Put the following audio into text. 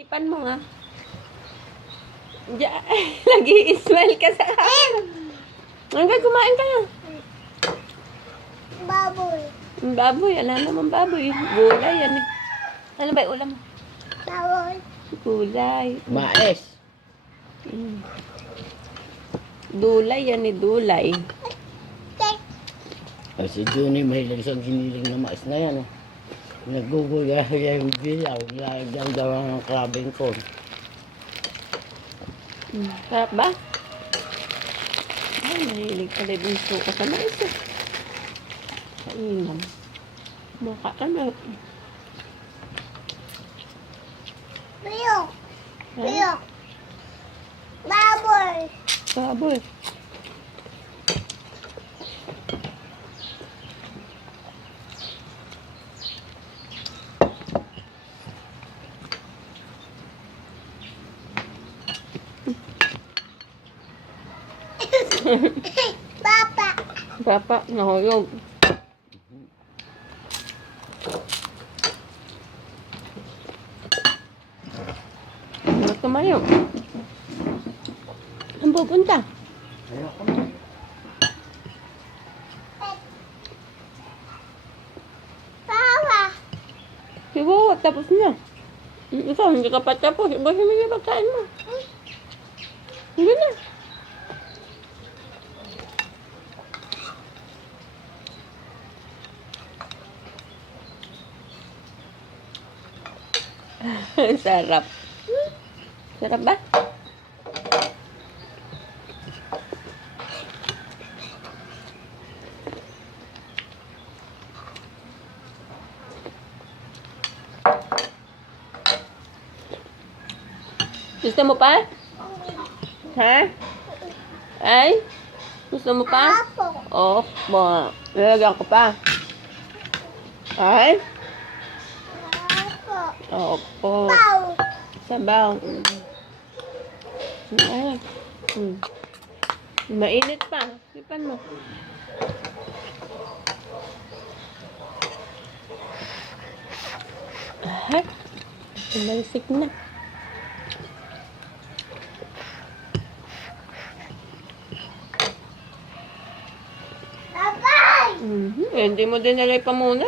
Ipan mo nga. Diyan, nag-i-smile ka sa akin. Hanggang kumain ka na. Baboy. Baboy, ala naman baboy. Gulay yan. Ano ba yung ulam mo? Baboy. Gulay. Mais. Dulay yan ni dulay. Cake. Ay, si Juni mahilig sa giniling na mais na yan. Naguguya yung bilaw. Lagyan daw ang clubbing corn. Sarap ba? Ay, mahilig pala din suka sa mais eh. Kainam. Mukha ka na. Biyok. Ha? Biyok. Baboy. Baboy. Papa. Papa, nahulog. Ano tumayo? Ang pupunta? Papa. Siguro, tapos na. Ikaw, hindi ka pa tapos. Iba hindi ka pagkain mo. Hindi na. Sarap. Sarap ba? Gusto mo pa? Ha? Ay? Gusto mo pa? Apo. Opo. Lalagyan ko pa. Ay? Apo. Opo. Pau. Sabaw. Ay. Mainit pa. Sipan mo. Ay. Tumalsik na. Bye-bye. Hindi mo dinalay pa muna.